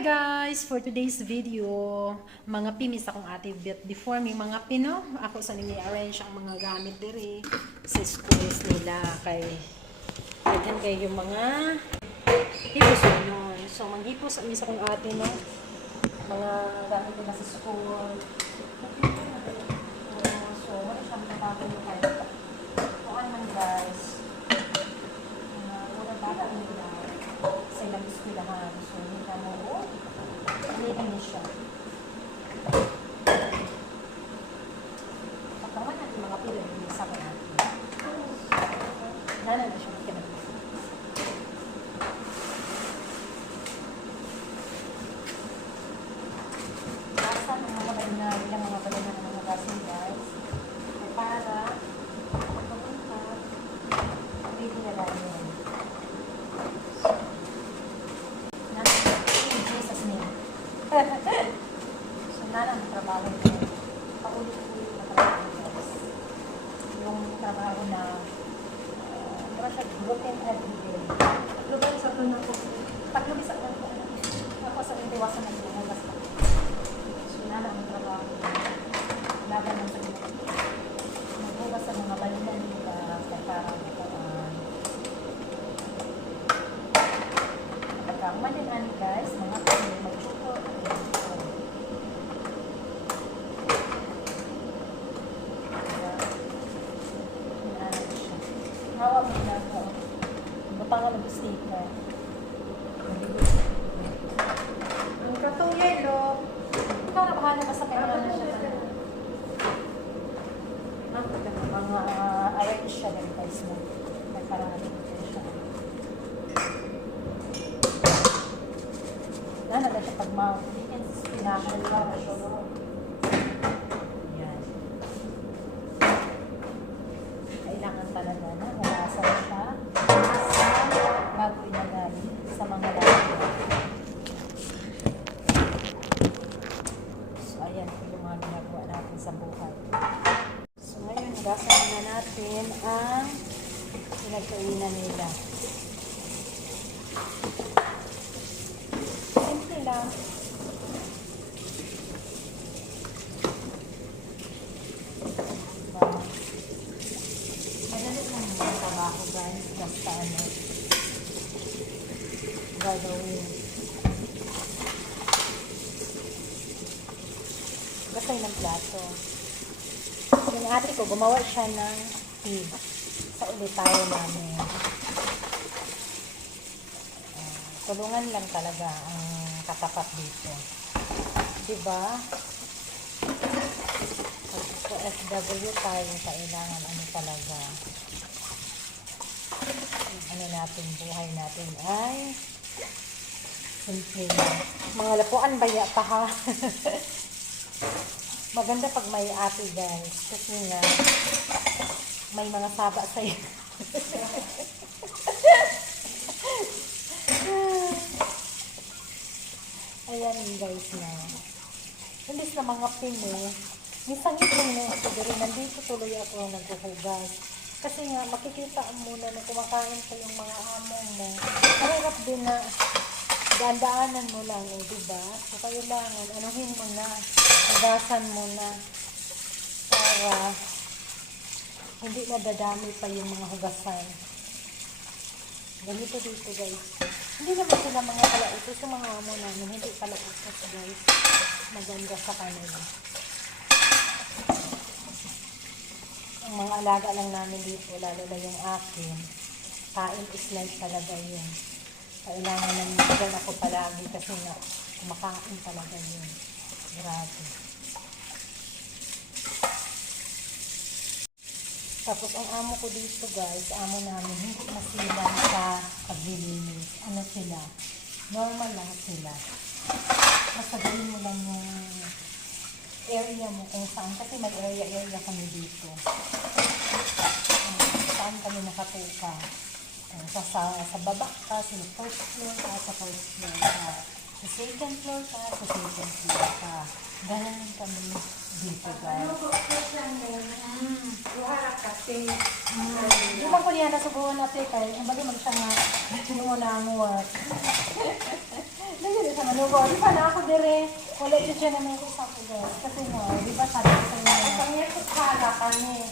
Hi guys! For today's video, mga pimis akong ate bet before may mga pino. Ako sa nila arrange ang mga gamit diri sa schools nila kay daghan kay yung mga hipos nun. So manghipos ang isa kong ate no. Mga gamit nila sa school. So wala siyang trabaho nyo kahit kuhan man guys. Wala bata nila sa ilang eskwelahan. So hindi ka mo hindi siya. Pagkawan natin mga pila yung isa ko natin. Nana na siya magkinag. Basta ng mga balina, ilang mga balina ng mga basin guys. Ay para pagkapunta, pwede na lang yun. Jesus name. So, nalang trabaho ko. Paulit-ulit na trabaho ko. Yung trabaho na diba siya broken everyday. Lugan sa ito na po. Taglubis ako na ako sa intiwasan na yung hugas ko. So, nalang trabaho ko. Laban ng sabi ko. Maghugas sa mga balina nila kaya parang Madinan guys, mga pwede magsuko at magsuko. Hawa mo na ito. Butangan ng sticker. Ang katong yellow. Ikaw na bahala ka sa kanya na siya. Mga arrange siya din guys mo. Nagparang siya. Nalaga siya pag-mount. Pinakalawa siya. Yan. Kailangan talaga na huwasan siya bago ilagay sa mga lalaki. So, ayan yung mga ginagawa natin sa buhay. So, ngayon, hugasan na natin ang pinagkainan nila. Lang. Diba? Madali lang ang trabaho guys. Basta ano gagawin. Gasay ng plato. Yung ate ko, gumawa siya ng tea sa ulitayo namin. Tulungan lang talaga ang katapat dito. Diba? Sa SW tayo, kailangan ano talaga. Ano natin, buhay natin ay simple lang. Mga lapuan baya pa ha. Maganda pag may ate guys. Kasi nga, may mga saba sa'yo. Ayan guys na. Imbis na mga pino, minsan itong siguro nandito tuloy ako naghuhugas. Kasi nga makikita mo na kumakain pa yung mga amo mo. Mahirap din na daan-daanan mo lang, diba? So kailangan, anuhin mo na, hugasan mo na para hindi nadadami pa yung mga hugasan. Ganito dito guys. Hindi naman sila mga palautos. Yung mga amo namin, hindi palautos guys. Maganda sa kanila. Ang mga alaga lang namin dito, lalo na yung akin, kain is life talaga yun. Kailangan nandiyan ako palagi kasi nga kumakain talaga yun. Grabe. Tapos ang amo ko dito guys, amo namin, hindi masilang sa paglilinis. Ano sila? Normal lang sila. Basta gawin mo lang yung area mo kung saan. Kasi may area kami dito. Saan kami nakatuka. Sa baba ka, sa first floor ka, sa first floor ka. Sa second floor ka, sa second floor ka. Ganun kami dito guys. Di ba ko niya nasubuhan natin kay ang bali magsanga yung una ang work. Dali Dili sa manugo. Di pa na ako dire. Wala din siya naman ko sa ako guys. Kasi nga, di ba sabi ko sa inyo. Ang pangit ko kala kami.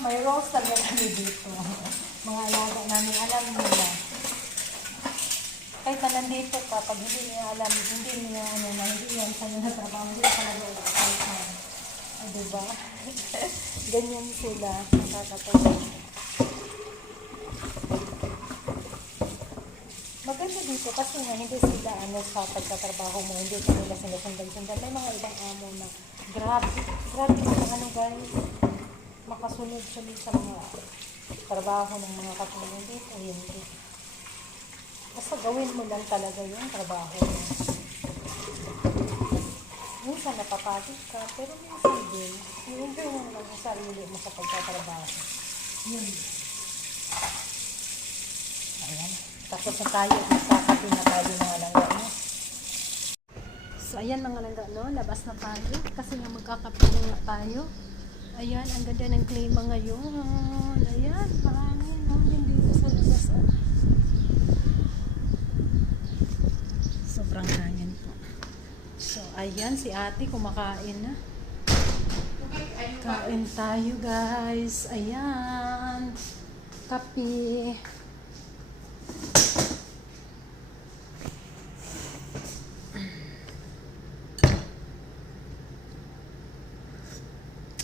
May roast talaga kami dito. Mga alaga namin, alam nila. Kahit na nandito ka, pag hindi niya alam, hindi niya ano, na hindi yan sa'yo na trabaho, hindi talaga kahit na. Diba? Ganyan sila. Nakakatawa. Maganda dito kasi nga hindi sila ano sa pagtatrabaho mo, hindi ka nila sinusundan-sundan. May mga ibang amo na grabe yung ano guys, makasunod sila sa mga trabaho ng mga katulong dito, hindi. Basta gawin mo lang talaga yung trabaho mo. Minsan napapagod ka, pero minsan din, i-enjoy mo naman sa sarili mo sa pagtatrabaho. Yun. Ayan. Tapos na tayo, magkakapi na tayo mga langga, no? So, ayan mga langga, no? Labas na tayo. Kasi nga magkakapi na tayo. Ayan, ang ganda ng klima ngayon. Ayan, maraming hangin dito sa labas. Sobrang hangin po. So, ayan, si ate kumakain na. Kain tayo, guys. Ayan. Kapi.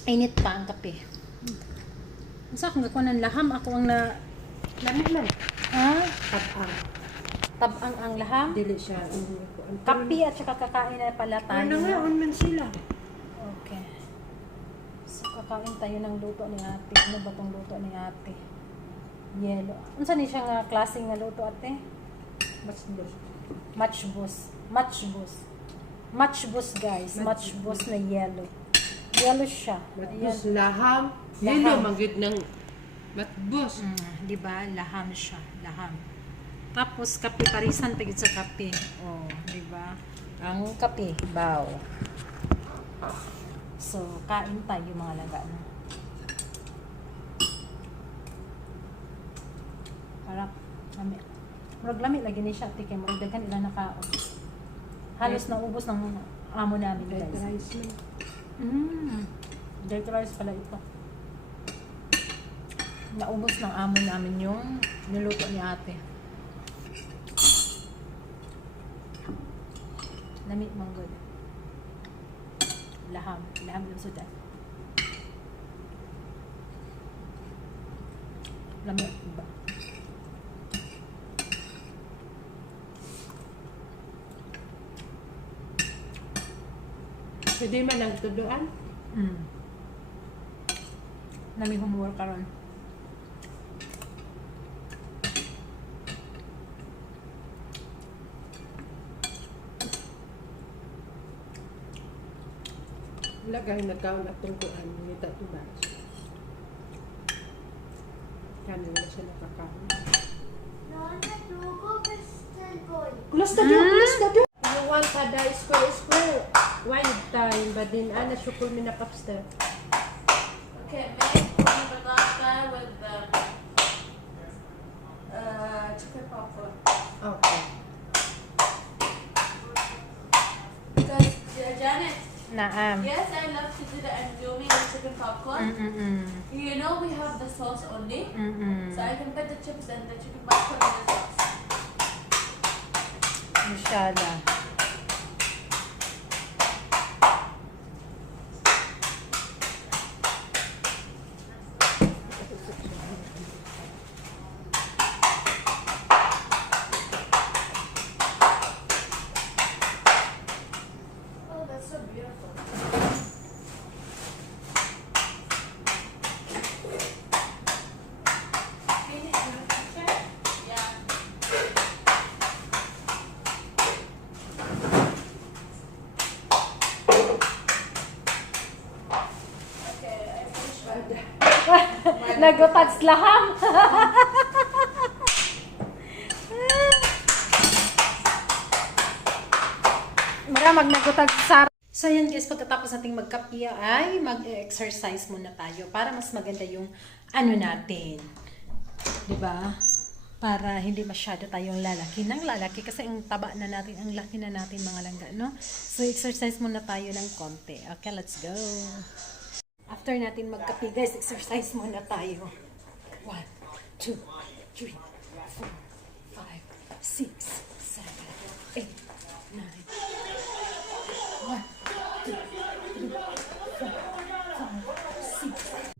Init pa ang kape. Masa akong gakuha ng laham, ako ang na... Lamig lang. Ha? Tabang. Tabang ang laham? Dili siya. Kape at saka kakain na pala tayo. Ano nga, on man sila. Okay. So, kakain tayo ng luto ni ate. Ano ba tong luto ni ate? Yelo. Unsa ni siya nga klaseng nga luto ate? Matchbus. Matchbus. Matchbus. Matchbus guys. Matchbus na yellow. Yellow siya. Matbus, Ayan. laham. Laham. Yelo, magid ng matbus. Di ba? Laham siya. Laham. Tapos kape parisan pagit sa kape. Oh, di ba? Ang kape, baw. So, kain tayo mga laga na. Harap. Lami. Murag lami lagi ni siya. Tike, murag daghan ila nakaon. Halos naubos ng amo namin guys. Rice man. Dark rice pala ito. Naubos ng amo namin yung niluto ni ate. Lamig manggod. Laham. Laham yung sudan. Lamig ba? Pwede man ang tuduan. Nami humor karon. Lagay na kaon at tungkuan. Nita tuba. Kani wala siya nakakaon. Close the door, close the door. You want ada square. Wide time, but then ana sukul mi na kapster. Okay, make batata with the chicken popcorn. Okay. Because Janet, Naam. yes, I love to do the andouille with chicken popcorn. You know we have the sauce only, so I can put the chips and the chicken popcorn in the sauce. Inshallah. Oh, that's so beautiful. Finish your picture? Yeah. Okay, I finished my Nagutag laham. Maramag nagutag sa. So yan guys, pagkatapos nating magkapiya ay mag-exercise muna tayo para mas maganda yung ano natin. 'Di ba? para hindi masyado tayong lalaki ng lalaki kasi ang taba na natin, ang laki na natin mga langga, no? So, exercise muna tayo ng konti. Okay, let's go. After natin magkape, guys, exercise muna tayo. 1, 2, 3, 4, 5, 6, 7, 8, 9. 1, 2, 3, 4, 5, 6.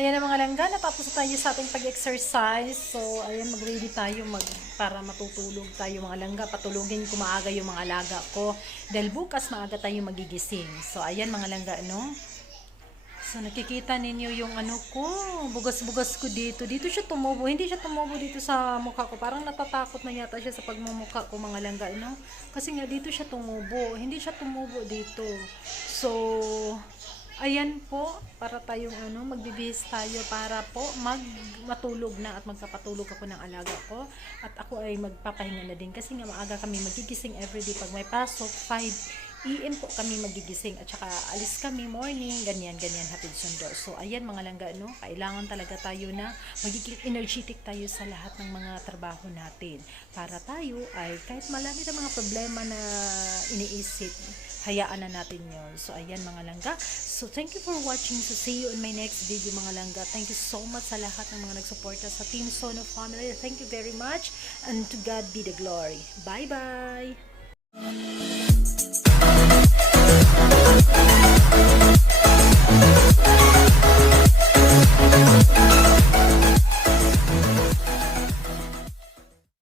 Ayan na mga langga, natapos tayo sa ating pag-exercise. So, ayan, mag-ready tayo para matutulog tayo mga langga. Patulugin ko maaga yung mga alaga ko. Dahil bukas maaga tayo magigising. So, ayan mga langga, no? So, nakikita ninyo yung ano ko, bugas-bugas ko dito. Dito siya tumubo. Hindi siya tumubo dito sa mukha ko. Parang natatakot na yata siya sa pagmumukha ko mga langga, no? Kasi nga dito siya tumubo. Hindi siya tumubo dito. So, ayan po, para tayong magbibihis tayo para po matulog na at magpapatulog ako ng alaga ko. At ako ay magpapahinga na din kasi nga maaga kami magigising everyday. Pag may pasok, 5 AM po kami magigising at saka alis kami morning, ganyan, hatid sundo. So, ayan mga langga, no? Kailangan talaga tayo na magiging energetic tayo sa lahat ng mga trabaho natin. Para tayo ay kahit malaki na mga problema na iniisip, hayaan na natin yun. So, ayan mga langga. So, thank you for watching. So, see you in my next video mga langga. Thank you so much sa lahat ng mga nagsuporta sa Team Sono Family. Thank you very much and to God be the glory. Bye-bye!